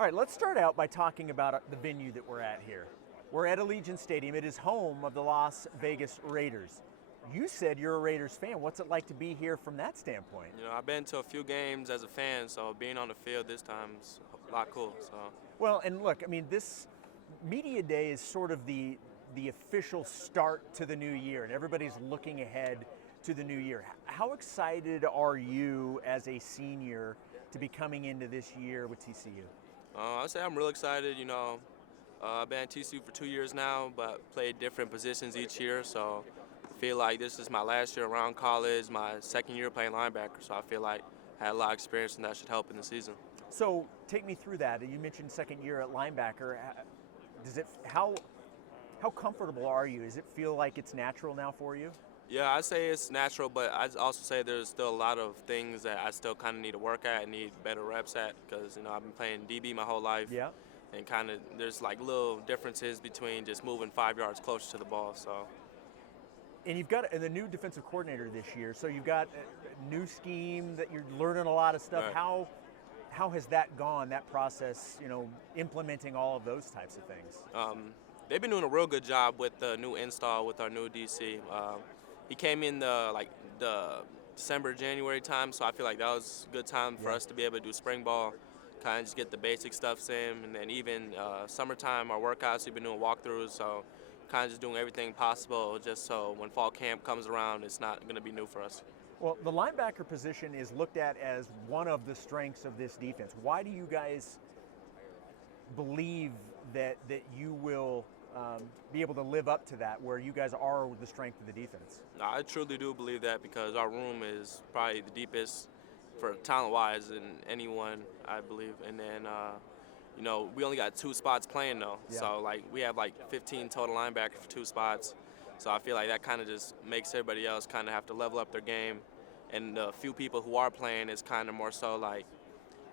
All right, let's start out by talking about the venue that we're at here. We're at Allegiant Stadium. It is home of the Las Vegas Raiders. You said you're a Raiders fan. What's it like to be here from that standpoint? You know, I've been to a few games as a fan, so being on the field this time is a lot cool. So. Well, and look, I mean, this media day is sort of the official start to the new year, and everybody's looking ahead to the new year. How excited are you as a senior to be coming into this year with TCU? I'd say I'm real excited. You know, I've been at TCU for 2 years now, but played different positions each year, so I feel like this is my last year around college, my second year playing linebacker, so I feel like I had a lot of experience and that should help in the season. So take me through that. You mentioned second year at linebacker. How comfortable are you? Does it feel like it's natural now for you? Yeah, I'd say it's natural, but I'd also say there's still a lot of things that I still kind of need to work at and need better reps at because, you know, I've been playing DB my whole life. Yeah. And kind of there's like little differences between just moving 5 yards closer to the ball. So. And you've got the new defensive coordinator this year, so you've got a new scheme that you're learning a lot of stuff. Right. How has that gone, that process, you know, implementing all of those types of things? They've been doing a real good job with the new install with our new DC. He came in the December, January time, so I feel like that was a good time for us to be able to do spring ball, kind of just get the basic stuff in. And then even summertime, our workouts, we've been doing walkthroughs, so kind of just doing everything possible just so when fall camp comes around, it's not going to be new for us. Well, the linebacker position is looked at as one of the strengths of this defense. Why do you guys believe that you will be able to live up to that, where you guys are the strength of the defense? I truly do believe that because our room is probably the deepest for talent-wise than anyone, I believe. And then, you know, we only got 2 spots playing though. Yeah. So like we have like 15 total linebackers for 2 spots. So I feel like that kind of just makes everybody else kind of have to level up their game. And the few people who are playing is kind of more so like,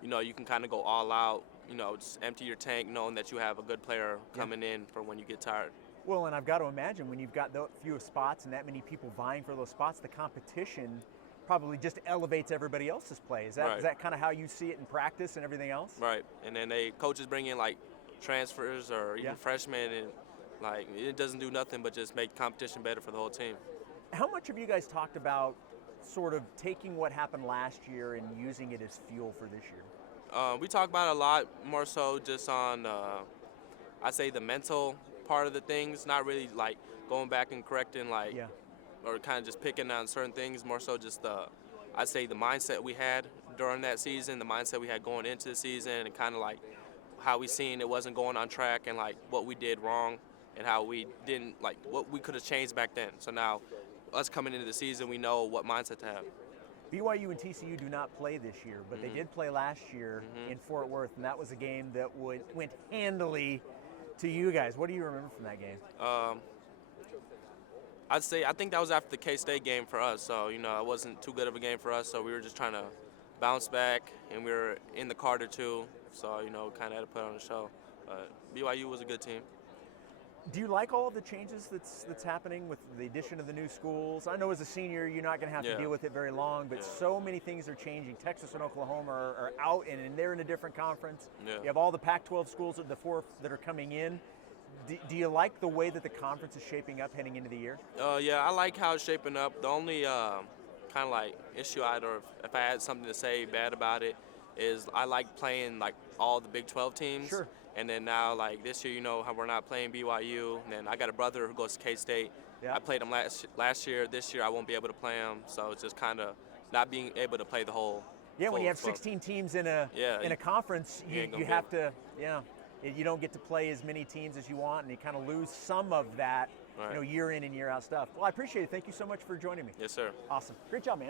you know, you can kind of go all out, you know, just empty your tank knowing that you have a good player coming in for when you get tired. Well, and I've got to imagine when you've got that few spots and that many people vying for those spots, the competition probably just elevates everybody else's play. Is that kind of how you see it in practice and everything else? Right. And then coaches bring in like transfers or even freshmen, and like it doesn't do nothing but just make competition better for the whole team. How much have you guys talked about sort of taking what happened last year and using it as fuel for this year? We talk about it a lot, more so just on, I say the mental part of the things, not really like going back and correcting or kind of just picking on certain things, more so just I'd say the mindset we had during that season, the mindset we had going into the season, and kind of like how we seen it wasn't going on track and like what we did wrong and how we didn't, like what we could have changed back then. So now us coming into the season, we know what mindset to have. BYU and TCU do not play this year, but they did play last year in Fort Worth, and that was a game that went handily to you guys. What do you remember from that game? I think that was after the K-State game for us, so, you know, it wasn't too good of a game for us, so we were just trying to bounce back, and we were in the Carter too, so, you know, kind of had to put on a show. But BYU was a good team. Do you like all of the changes that's happening with the addition of the new schools? I know as a senior you're not going to have to deal with it very long, but so many things are changing. Texas and Oklahoma are out, and they're in a different conference. You have all the Pac-12 schools, the 4 that are coming in. Do you like the way that the conference is shaping up heading into the year? Yeah, I like how it's shaping up. The only kind of like issue or if I had something to say bad about it, is I like playing like all the Big 12 teams. Sure. And then now, like this year, you know how we're not playing BYU. And then I got a brother who goes to K-State. Yeah. I played him last year. This year, I won't be able to play him. So it's just kind of not being able to play the whole. Yeah, when you have 16 teams in a conference, you have to. Yeah, you don't get to play as many teams as you want, and you kind of lose some of that, you know, year in and year out stuff. Well, I appreciate it. Thank you so much for joining me. Yes, sir. Awesome. Great job, man.